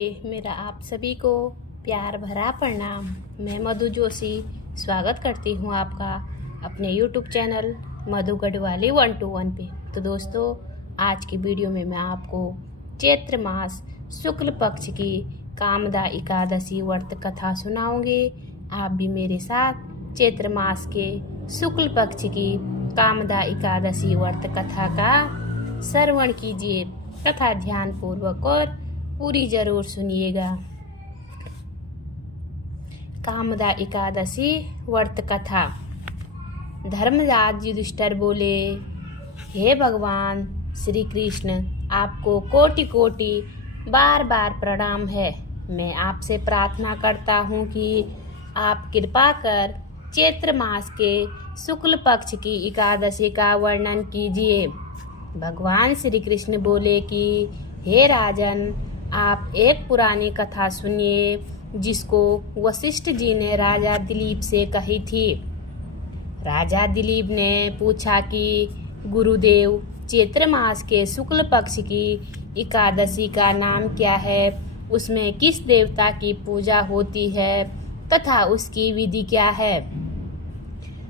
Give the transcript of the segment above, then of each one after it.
मेरा आप सभी को प्यार भरा प्रणाम। मैं मधु जोशी स्वागत करती हूँ आपका अपने YouTube चैनल मधु गढ़वाली 121 पे। तो दोस्तों, आज की वीडियो में मैं आपको चैत्र मास शुक्ल पक्ष की कामदा एकादशी व्रत कथा सुनाऊंगी। आप भी मेरे साथ चैत्र मास के शुक्ल पक्ष की कामदा एकादशी व्रत कथा का श्रवण कीजिए तथा ध्यान पूर्वक और पूरी जरूर सुनिएगा। कामदा एकादशी व्रत कथा। धर्मराज युधिष्ठिर बोले, हे भगवान श्री कृष्ण, आपको कोटि कोटि बार बार प्रणाम है। मैं आपसे प्रार्थना करता हूँ कि आप कृपा कर चैत्र मास के शुक्ल पक्ष की एकादशी का वर्णन कीजिए। भगवान श्री कृष्ण बोले कि हे राजन, आप एक पुरानी कथा सुनिए जिसको वशिष्ठ जी ने राजा दिलीप से कही थी। राजा दिलीप ने पूछा कि गुरुदेव, चैत्र मास के शुक्ल पक्ष की एकादशी का नाम क्या है, उसमें किस देवता की पूजा होती है तथा उसकी विधि क्या है,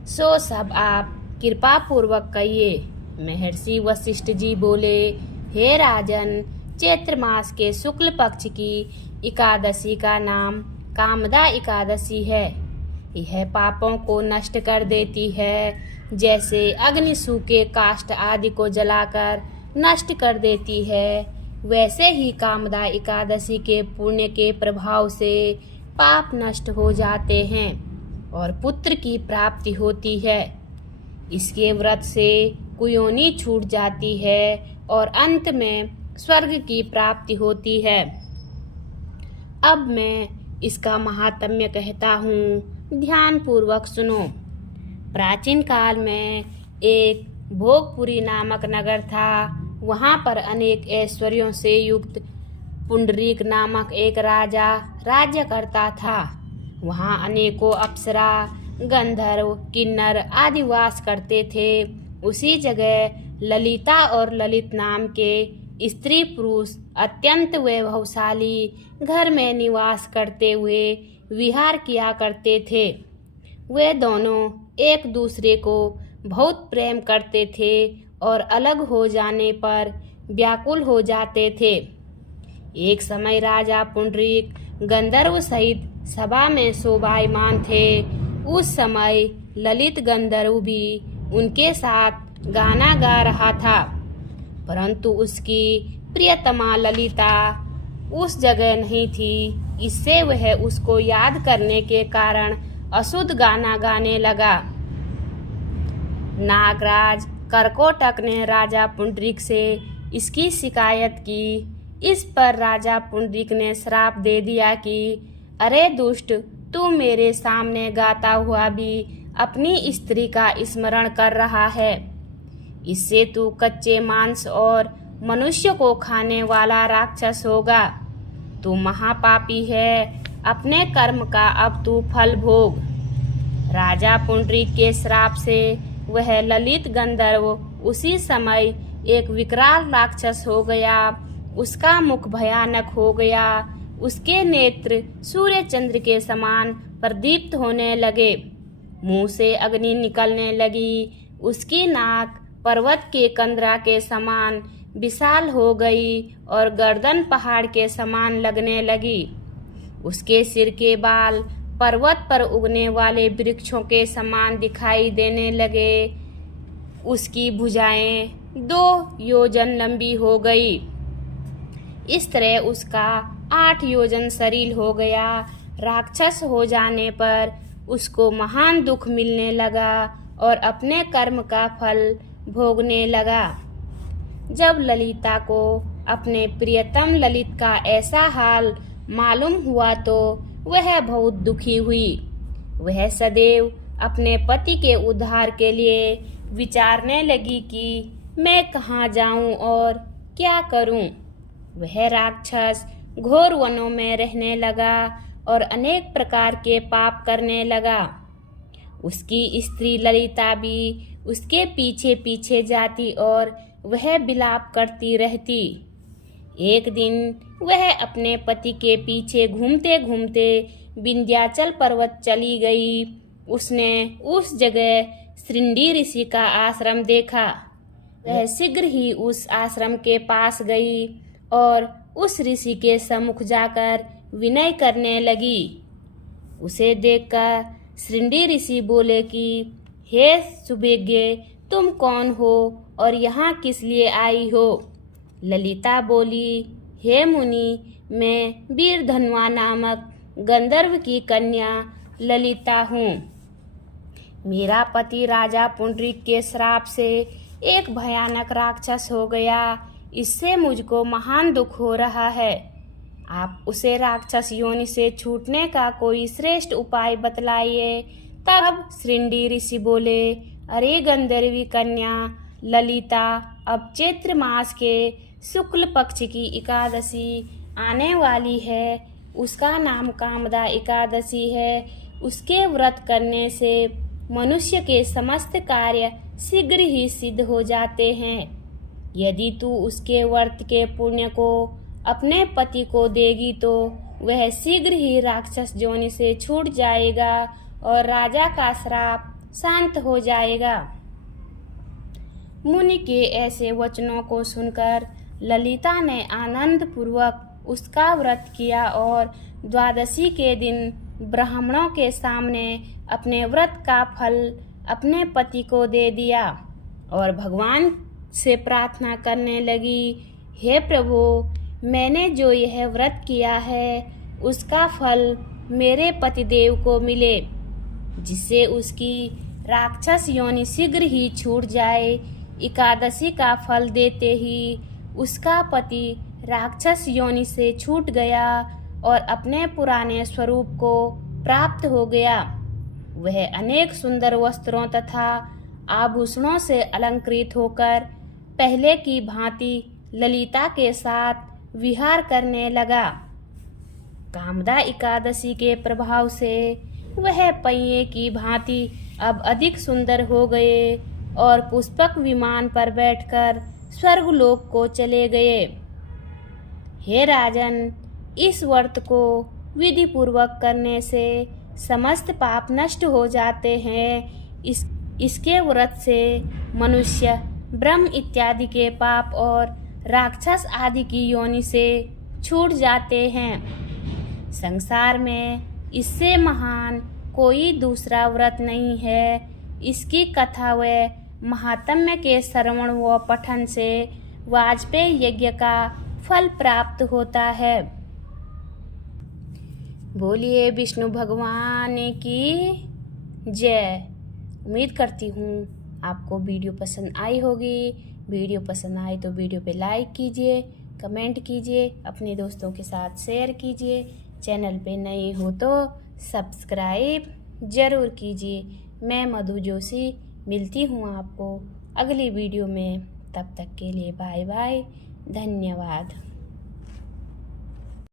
सो सब आप कृपा पूर्वक कहिए। महर्षि वशिष्ठ जी बोले, हे राजन, चैत्र मास के शुक्ल पक्ष की एकादशी का नाम कामदा एकादशी है। यह पापों को नष्ट कर देती है, जैसे अग्नि सूखे काष्ठ आदि को जलाकर नष्ट कर देती है। वैसे ही कामदा एकादशी के पुण्य के प्रभाव से पाप नष्ट हो जाते हैं और पुत्र की प्राप्ति होती है। इसके व्रत से कुयोनी छूट जाती है और अंत में स्वर्ग की प्राप्ति होती है। अब मैं इसका महात्म्य कहता हूँ, ध्यान पूर्वक सुनो। प्राचीन काल में एक भोगपुरी नामक नगर था। वहाँ पर अनेक ऐश्वर्यों से युक्त पुंडरीक नामक एक राजा राज्य करता था। वहाँ अनेकों अप्सरा, गंधर्व, किन्नर आदि वास करते थे। उसी जगह ललिता और ललित नाम के स्त्री पुरुष अत्यंत वैभवशाली घर में निवास करते हुए विहार किया करते थे। वे दोनों एक दूसरे को बहुत प्रेम करते थे और अलग हो जाने पर व्याकुल हो जाते थे। एक समय राजा पुंडरीक गंधर्व सहित सभा में शोभायमान थे। उस समय ललित गंधर्व भी उनके साथ गाना गा रहा था, परंतु उसकी प्रियतमा ललिता उस जगह नहीं थी। इससे वह उसको याद करने के कारण अशुद्ध गाना गाने लगा। नागराज करकोटक ने राजा पुंडरीक से इसकी शिकायत की। इस पर राजा पुंडरीक ने श्राप दे दिया कि अरे दुष्ट, तू मेरे सामने गाता हुआ भी अपनी स्त्री का स्मरण कर रहा है। इससे तू कच्चे मांस और मनुष्य को खाने वाला राक्षस होगा। तू महापापी है, अपने कर्म का अब तू फल भोग। राजा पुंडरीक के श्राप से वह ललित गंधर्व उसी समय एक विकराल राक्षस हो गया। उसका मुख भयानक हो गया। उसके नेत्र सूर्य चंद्र के समान प्रदीप्त होने लगे। मुंह से अग्नि निकलने लगी। उसकी नाक पर्वत के कंदरा के समान विशाल हो गई और गर्दन पहाड़ के समान लगने लगी। उसके सिर के बाल पर्वत पर उगने वाले वृक्षों के समान दिखाई देने लगे। उसकी भुजाएं 2 योजन लंबी हो गई। इस तरह उसका 8 योजन शरीर हो गया। राक्षस हो जाने पर उसको महान दुख मिलने लगा और अपने कर्म का फल भोगने लगा। जब ललिता को अपने प्रियतम ललित का ऐसा हाल मालूम हुआ तो वह बहुत दुखी हुई। वह सदैव अपने पति के उद्धार के लिए विचारने लगी कि मैं कहाँ जाऊं और क्या करूं। वह राक्षस घोर वनों में रहने लगा और अनेक प्रकार के पाप करने लगा। उसकी स्त्री ललिता भी उसके पीछे पीछे जाती और वह विलाप करती रहती। एक दिन वह अपने पति के पीछे घूमते घूमते विंध्याचल पर्वत चली गई। उसने उस जगह श्रृंगी ऋषि का आश्रम देखा। वह शीघ्र ही उस आश्रम के पास गई और उस ऋषि के सम्मुख जाकर विनय करने लगी। उसे देखकर श्रृंगी ऋषि बोले कि हे सुभगे, तुम कौन हो और यहाँ किस लिए आई हो? ललिता बोली, हे मुनि, मैं वीरधन्वा नामक गंधर्व की कन्या ललिता हूँ। मेरा पति राजा पुंडरीक के श्राप से एक भयानक राक्षस हो गया। इससे मुझको महान दुख हो रहा है। आप उसे राक्षस योनि से छूटने का कोई श्रेष्ठ उपाय बतलाइए। तब श्रृंगी ऋषि बोले, अरे गंधर्वी कन्या ललिता, अब चैत्र मास के शुक्ल पक्ष की एकादशी आने वाली है। उसका नाम कामदा एकादशी है। उसके व्रत करने से मनुष्य के समस्त कार्य शीघ्र ही सिद्ध हो जाते हैं। यदि तू उसके व्रत के पुण्य को अपने पति को देगी तो वह शीघ्र ही राक्षस योनि से छूट जाएगा और राजा का श्राप शांत हो जाएगा। मुनि के ऐसे वचनों को सुनकर ललिता ने आनंद पूर्वक उसका व्रत किया और द्वादशी के दिन ब्राह्मणों के सामने अपने व्रत का फल अपने पति को दे दिया और भगवान से प्रार्थना करने लगी, हे प्रभु, मैंने जो यह व्रत किया है उसका फल मेरे पतिदेव को मिले, जिससे उसकी राक्षस योनि शीघ्र ही छूट जाए। एकादशी का फल देते ही उसका पति राक्षस योनि से छूट गया और अपने पुराने स्वरूप को प्राप्त हो गया। वह अनेक सुंदर वस्त्रों तथा आभूषणों से अलंकृत होकर पहले की भांति ललिता के साथ विहार करने लगा। कामदा एकादशी के प्रभाव से वह पहिए की भांति अब अधिक सुंदर हो गए और पुष्पक विमान पर बैठकर स्वर्गलोक को चले गए। हे राजन, इस व्रत को विधि पूर्वक करने से समस्त पाप नष्ट हो जाते हैं। इसके व्रत से मनुष्य ब्रह्म इत्यादि के पाप और राक्षस आदि की योनि से छूट जाते हैं। संसार में इससे महान कोई दूसरा व्रत नहीं है। इसकी कथा व महात्म्य के श्रवण व पठन से वाजपेयी यज्ञ का फल प्राप्त होता है। बोलिए विष्णु भगवान की जय। उम्मीद करती हूँ आपको वीडियो पसंद आई होगी। वीडियो पसंद आए तो वीडियो पे लाइक कीजिए, कमेंट कीजिए, अपने दोस्तों के साथ शेयर कीजिए। चैनल पे नए हो तो सब्सक्राइब ज़रूर कीजिए। मैं मधु जोशी मिलती हूँ आपको अगली वीडियो में। तब तक के लिए बाय बाय, धन्यवाद।